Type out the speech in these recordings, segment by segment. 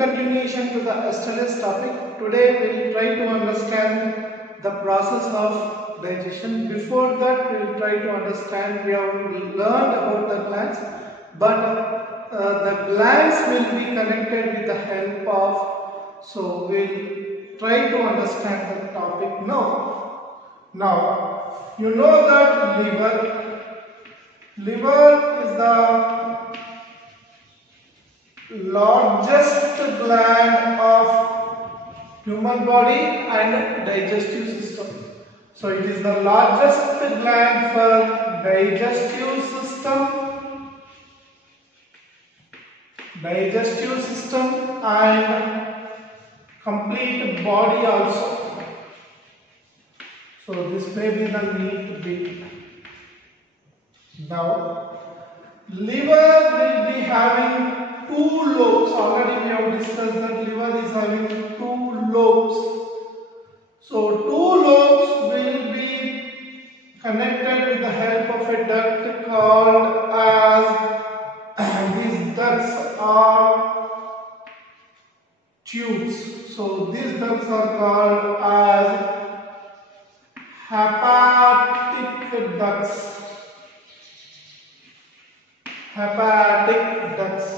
continuation to the yesterday's topic. Today we will try to understand the process of digestion. Before that, we will try to understand. We have learned about the glands, but the glands will be connected with the help of. So we will try to understand the topic now. Now you know that liver is the largest gland of human body and digestive system. So it is the largest gland for digestive system and complete body also. So this may be the need be. Now liver will be having two lobes. Already we have discussed that liver is having two lobes. So two lobes will be connected with the help of a duct called as these ducts are tubes. So these ducts are called as hepatic ducts. Hepatic ducts.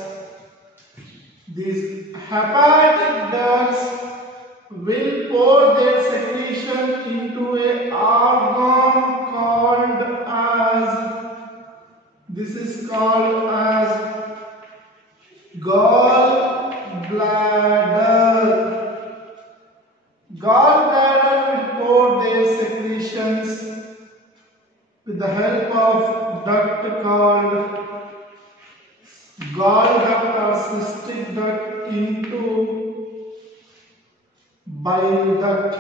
These hepatic ducts will pour their secretion into an organ called as, this is called as gallbladder. Gallbladder will pour their secretions with the help of duct called gall duct or cystic duct into bile duct.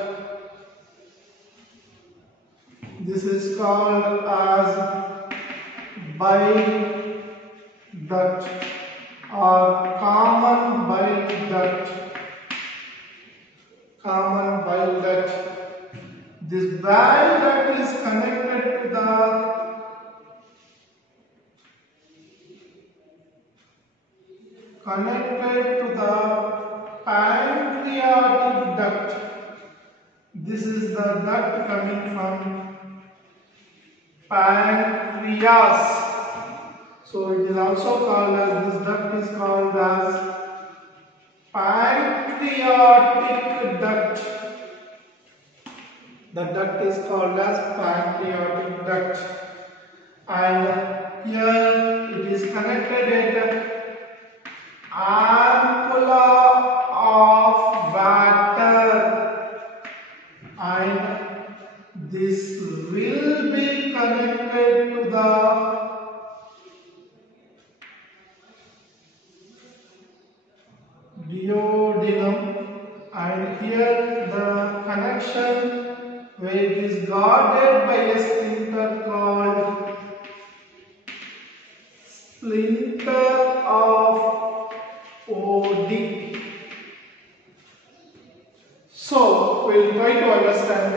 This is called as bile duct or common bile duct. Common bile duct. This bile duct is connected to the pancreatic duct. This is the duct coming from pancreas. So it is also called as, this duct is called as pancreatic duct. The duct is called as pancreatic duct. And here it is connected at ampulla of water, and this will be connected to the duodenum, and here the connection where it is guarded by a sphincter called sphincter of OD. So we will try to understand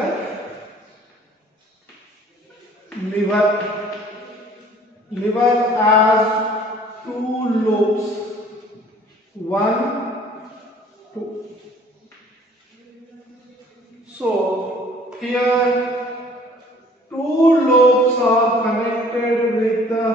the liver. Liver has two lobes. 1, 2. So here two lobes are connected with the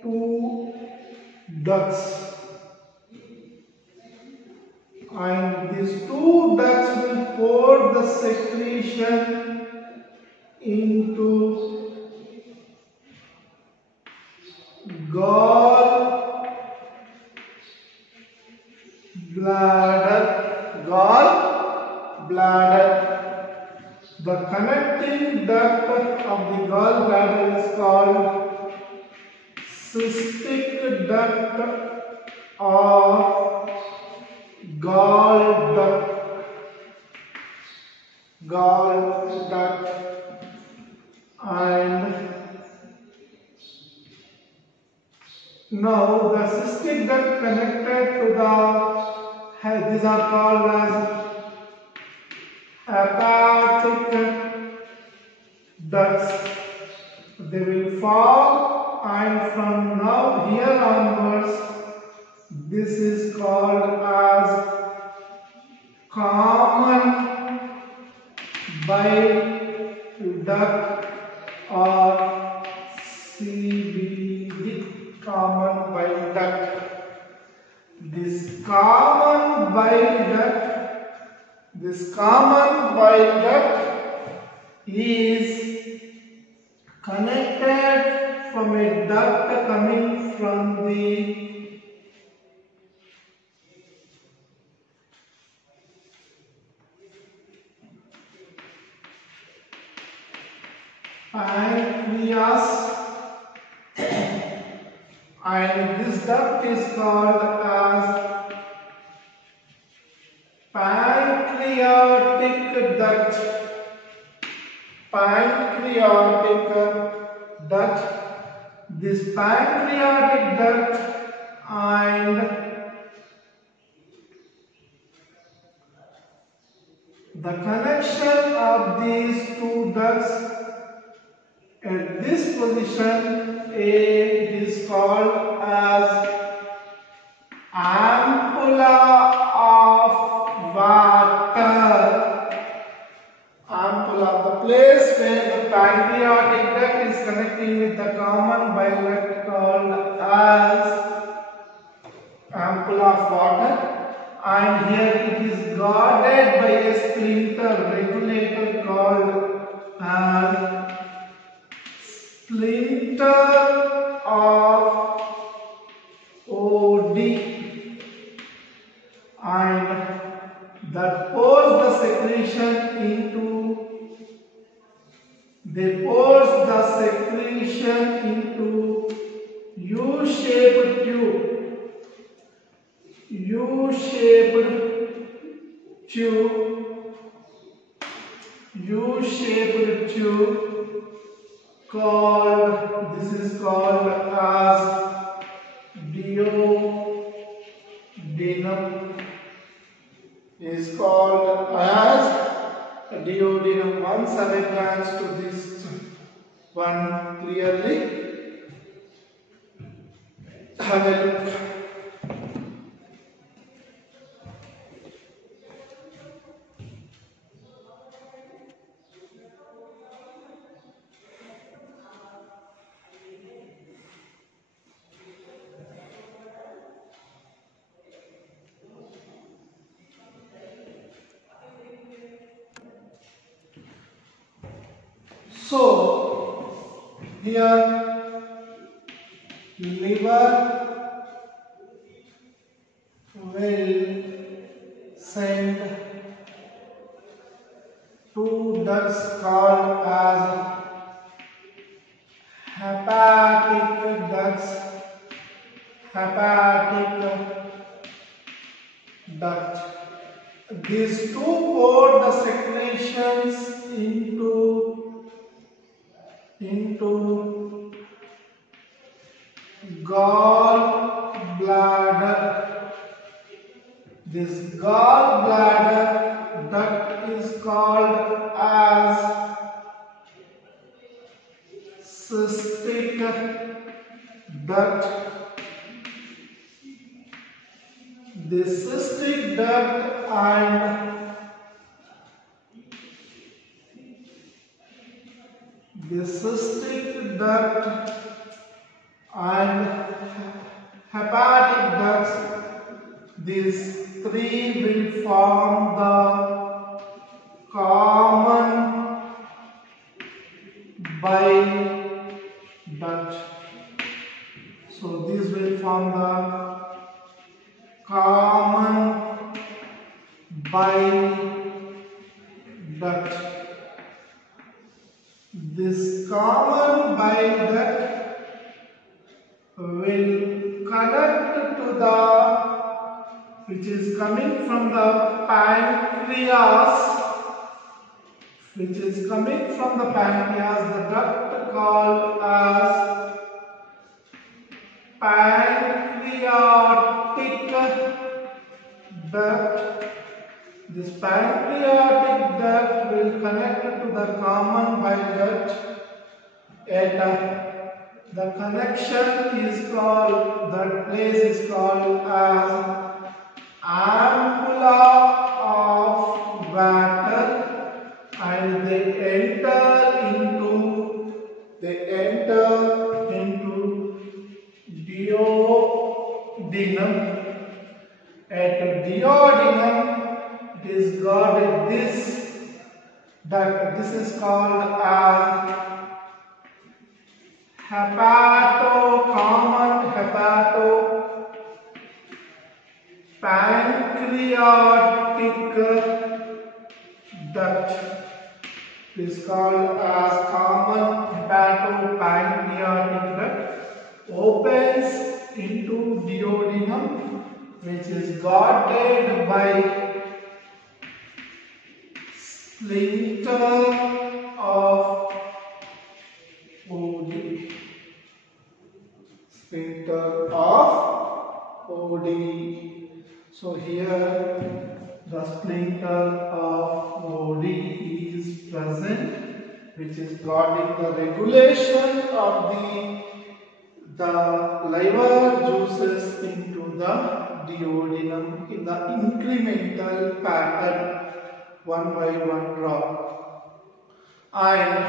two ducts, and these two ducts will pour the secretion into gallbladder. The connecting duct of the gallbladder is called cystic duct or gall duct, and now the cystic duct connected to the, these are called as hepatic ducts. They will fall, and from now here onwards, this is called as common bile duct or CBD, common bile duct. This common bile duct is connected from a duct coming from the pancreas, and this duct is called as pancreatic duct. This pancreatic duct and the connection of these two ducts at this position is called as ampulla of water. Ampulla, the place where the pancreatic duct is connecting with the common bile duct called as ampulla of water, and here it is guarded by a splinter regulator called as splinter of OD, and that pours the secretion into U-shaped tube called, this is called as duodenum, is called as duodenum. Once have a glance to this one clearly. Have a look. So here liver will send two ducts called as hepatic duct. These two pour the secretions into gallbladder. This gallbladder duct is called as cystic duct. This cystic duct and hepatic ducts, these three will form the common bile duct. So these will form the common bile duct. This common bile duct will connect to the, which is coming from the pancreas, the duct called as pancreatic duct. This pancreatic duct will connect to the common bile duct at the connection is called, that place is called as ampulla of water, and they enter into duodenum. At duodenum it is got this is called as common hepato pancreatic duct. It is called as common hepatopancreatic duct, opens into duodenum, which is guarded by sphincter of Oddi. Sphincter of Oddi. So here the sphincter of Oddi is present, which is guarding the regulation of the liver juices into the duodenum in the incremental pattern, one by one drop. And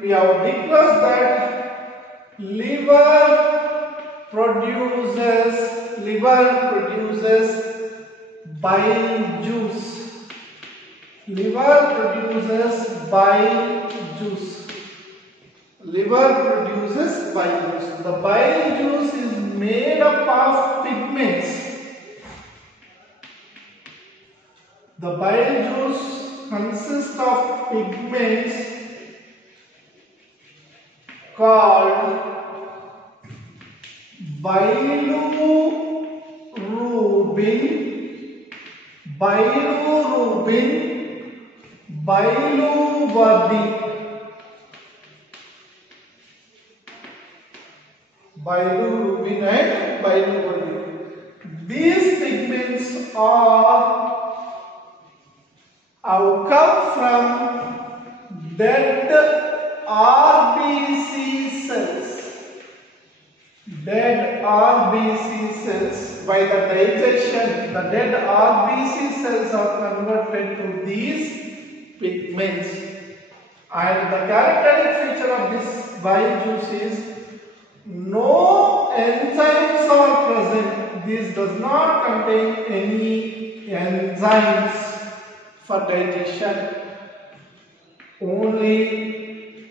we have discussed that liver produces bile juice. Liver produces bile juice. The bile juice is made up of pigments. The bile juice consists of pigments called bilirubin, biliverdin. Bilirubin and biliverdin. These pigments have come from dead RBC cells. Dead RBC cells, by the digestion, the dead RBC cells are converted to these pigments. And the characteristic feature of this bile juice is no enzymes are present. This does not contain any enzymes for digestion. Only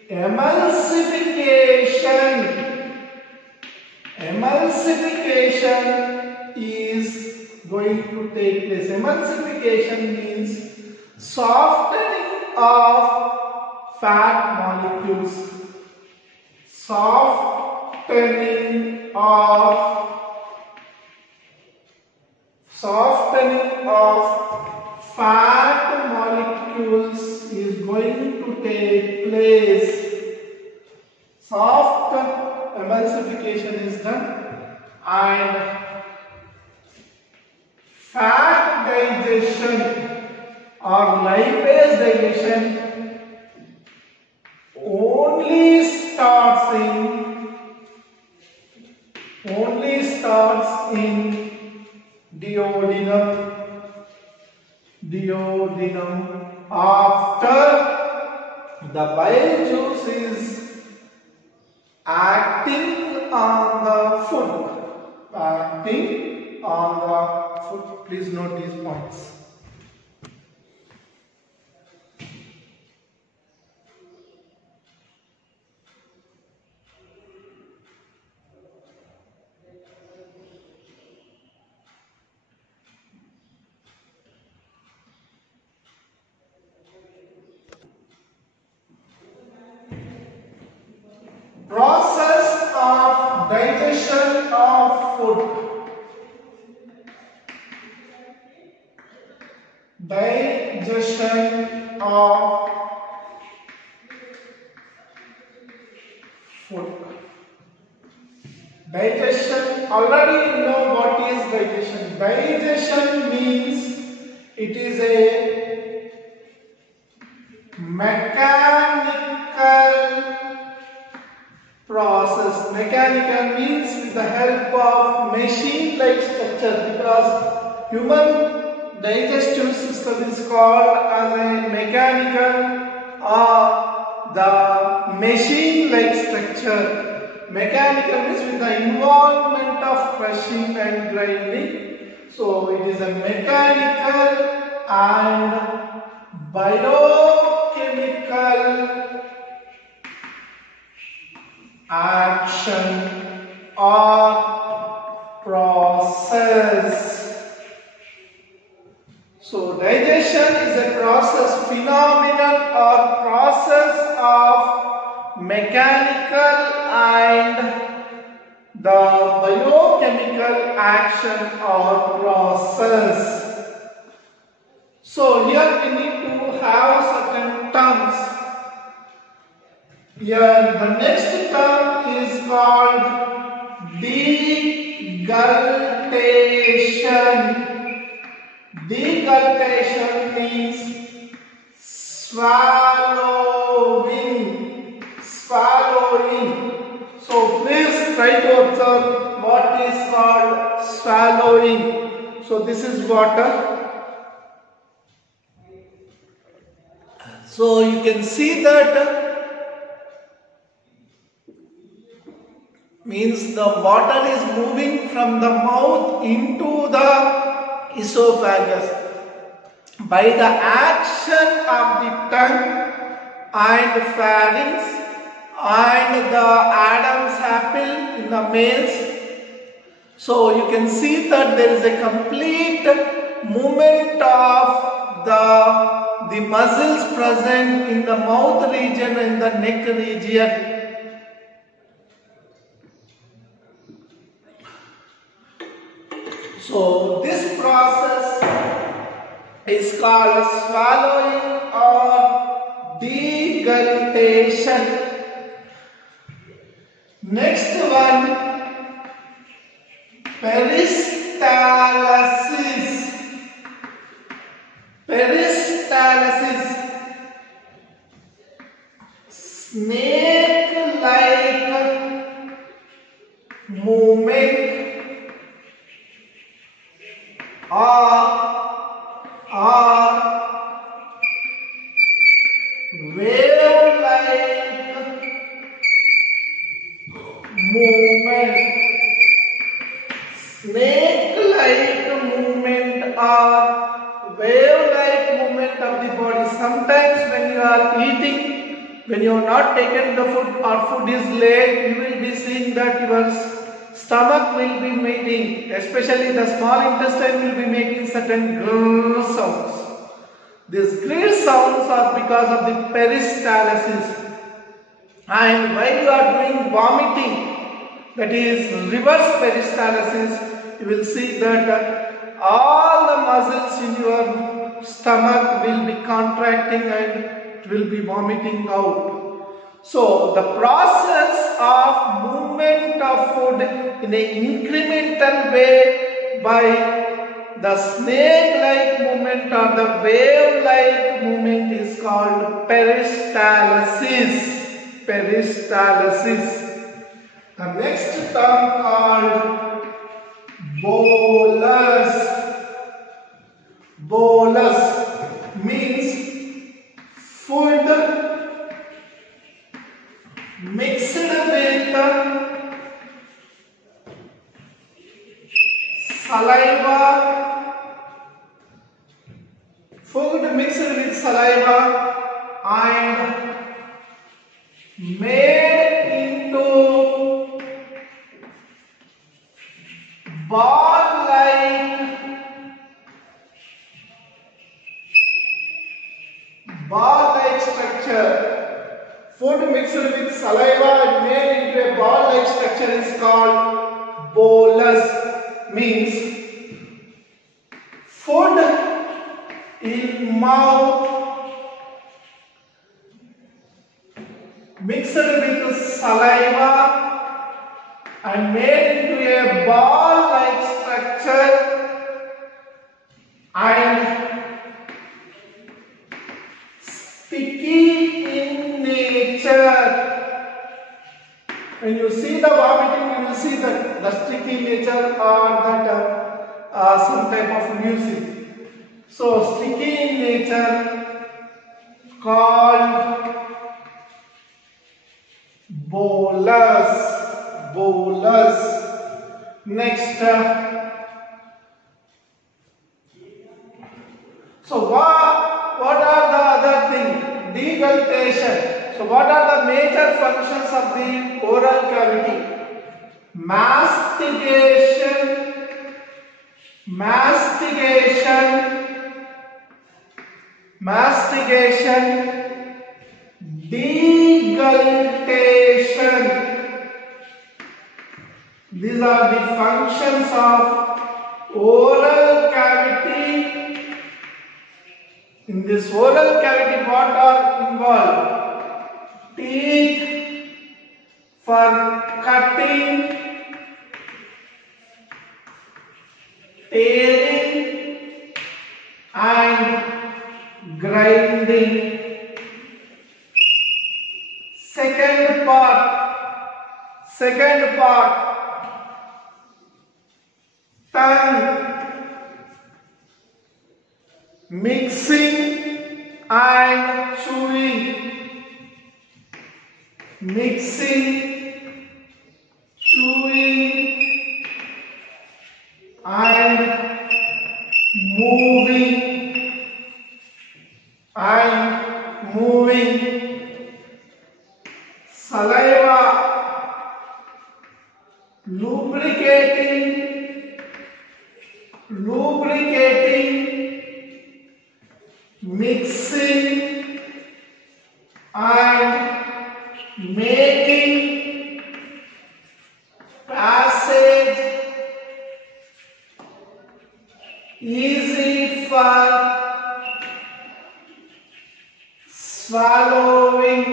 emulsification is going to take place. Emulsification means softening of fat molecules. Softening of fat molecules is going to take place. Soft emulsification is done, and fat digestion or lipase digestion only starts in duodenum after the bile juice is acting on the food. Please note these points. Process of digestion of food. Digestion of food. Digestion, already you know what is digestion. Digestion means it is a mechanical mechanical means with the help of machine-like structure, because human digestive system is called as a mechanical or the machine-like structure. Mechanical means with the involvement of crushing and grinding. So it is a mechanical and biochemical action or process. So digestion is a process, phenomenon or process of mechanical and the biochemical action or process. So here we need to have certain terms. Here the next term is called degultation. Degultation means swallowing. Swallowing. So please try to observe what is called swallowing. So this is water. So you can see that means the water is moving from the mouth into the esophagus by the action of the tongue and pharynx and the Adam's apple in the males. So you can see that there is a complete movement of the muscles present in the mouth region and the neck region. So this process is called swallowing or degultation. Next one, peristalsis. Peristalsis, snake-like movement or wave-like movement. Snake-like movement or wave-like movement of the body. Sometimes when you are eating, when you have not taken the food or food is late, you will be seeing that your stomach will be making, especially the small intestine will be making certain grrr sounds. These grrr sounds are because of the peristalsis. And while you are doing vomiting, that is reverse peristalsis, you will see that all the muscles in your stomach will be contracting and it will be vomiting out. So the process of movement of food in an incremental way by the snake-like movement or the wave-like movement is called peristalsis. Peristalsis. The next term called bolus. Bolus means food mixed with saliva. Food mixed with saliva and made into ball-like structure. Food mixed with saliva and made into a ball-like structure is called bolus. Means food in mouth mixed with saliva and made into a ball-like structure and sticky in nature. When you see the vomiting, you will see that the sticky nature or that some type of music. So sticky in nature called bolus. Next, so what are the other thing? Deglutition. So what are the major functions of the oral cavity? Mastication, deglutition. These are the functions of oral cavity. In this oral cavity, what are involved? Teeth for cutting, tearing and grinding. Second part, tongue, mixing and chewing. And moving. Saliva, lubricating, mixing and making passage easy for swallowing.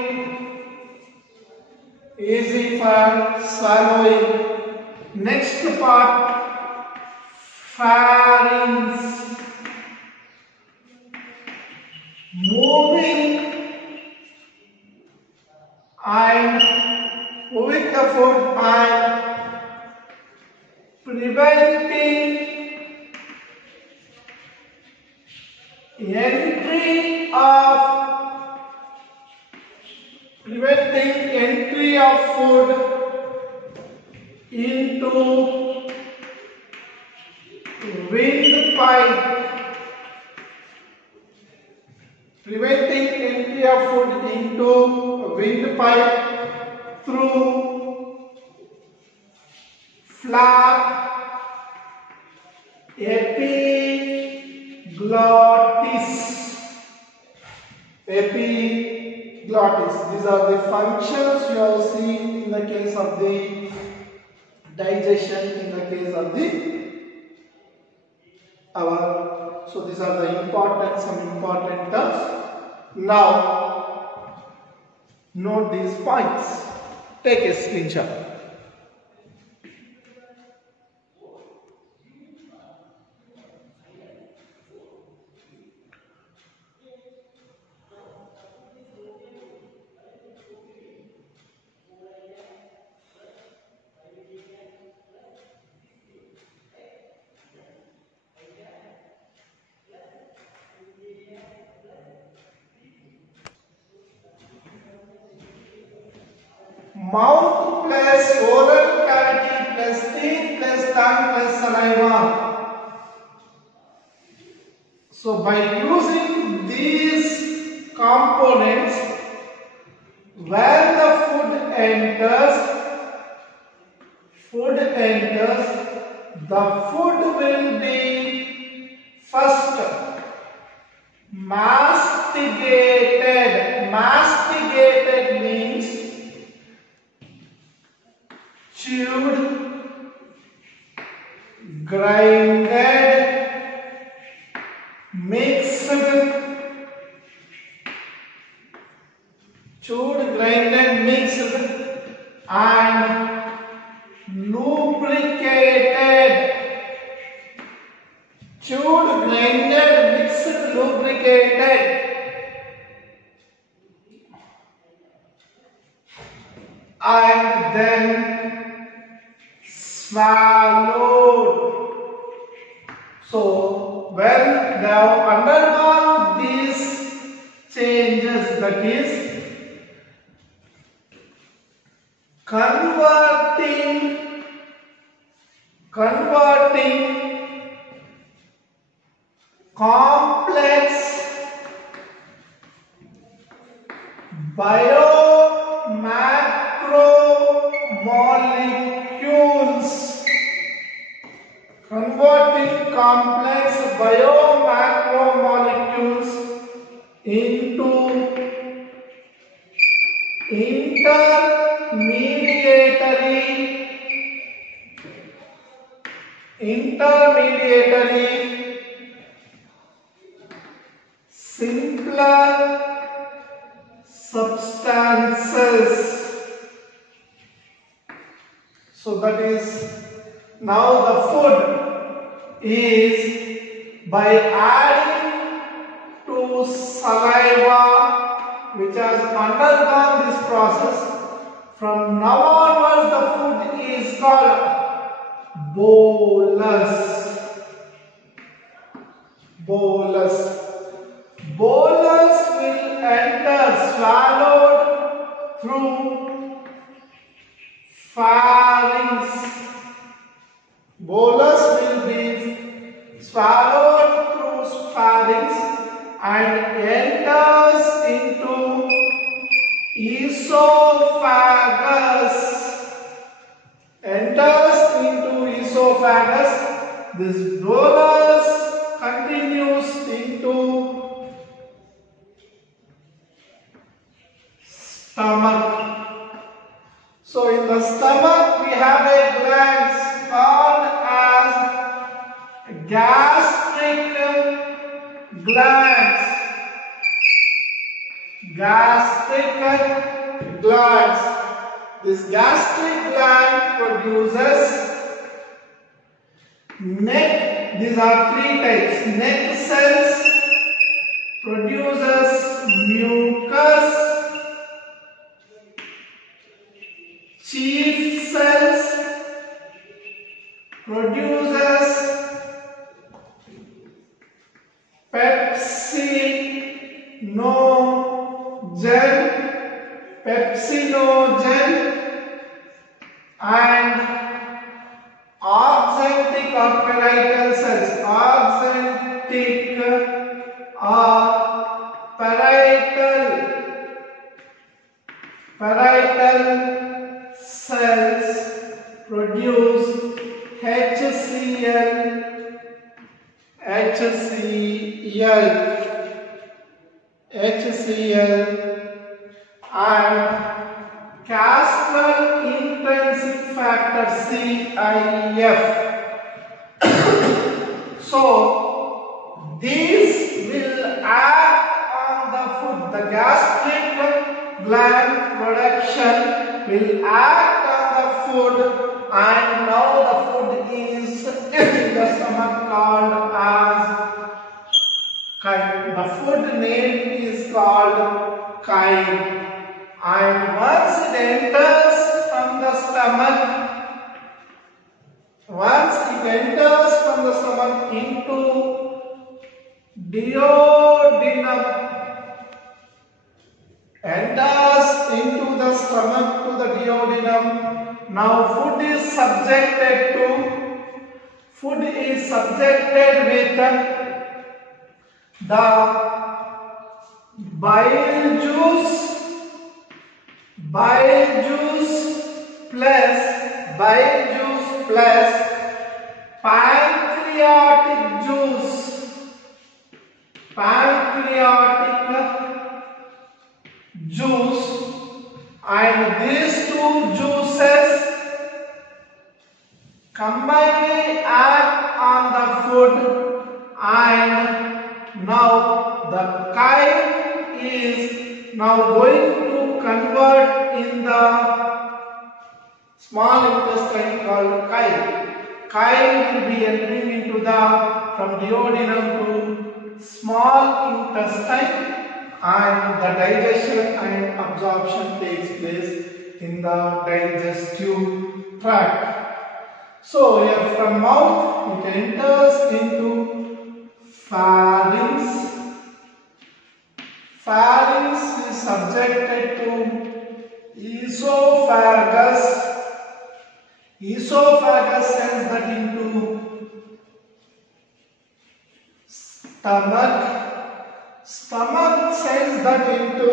Next part, pharynx, moving the food and preventing entry of food into windpipe. Preventing entry of food into windpipe through flap, epiglottis. These are the functions you have seen in the case of the digestion, in the case of the so these are the some important terms. Now note these points. Take a screenshot. Mouth plus oral cavity plus teeth plus tongue plus saliva. So by using these components, when the food enters, the food will be first masticated. Masticated means chewed, grinded, mixed, and lubricated. Chewed, grinded, mixed, lubricated. and then swallowed. So when they have undergone these changes, that is converting complex biomacromolecules into intermediary simpler substances. So that is, now the food is, by adding to saliva which has undergone this process, from now onwards the food is called bolus. Bolus will enter swallowed through pharynx. Bolus will be swallowed through pharynx and enters into esophagus. This bolus continues into stomach. So in the stomach we have a gland called as gastric glands. This gastric gland produces neck. These are three types. Neck cells produces mucus. Chief cells produces pepsinogen and axanthic or parietal cells. Parietal cells produce HCl and castral intrinsic factor CIF. So these will act on the food. The gastric gland production will act on the food, and now the food is in the stomach called as chyme. The food name is called chyme. And once it enters from the stomach, into duodenum, enters into the stomach to the duodenum. Now food is subjected with the bile juice plus pancreatic juice, and these two juices combinedly act on the food, and now the chyme is now going to convert in the small intestine called chyme. Chyme will be entering into from duodenum to small intestine, and the digestion and absorption takes place in the digestive tract. So here from mouth it enters into pharynx. Pharynx is subjected to esophagus. Esophagus sends that into stomach. Stomach sends that into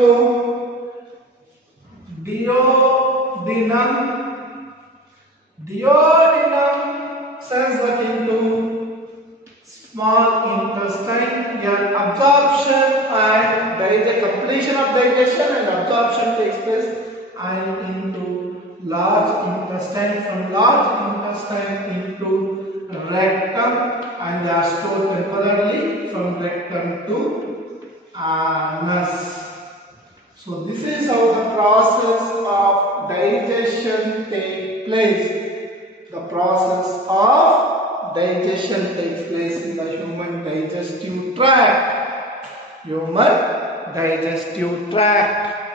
duodenum. Duodenum sends that into small intestine. Here absorption and completion of digestion and absorption takes place and into large intestine. From large intestine into rectum, and they are stored temporarily from rectum to anus. So this is how the process of digestion takes place. The process of digestion takes place in the human digestive tract. Human digestive tract.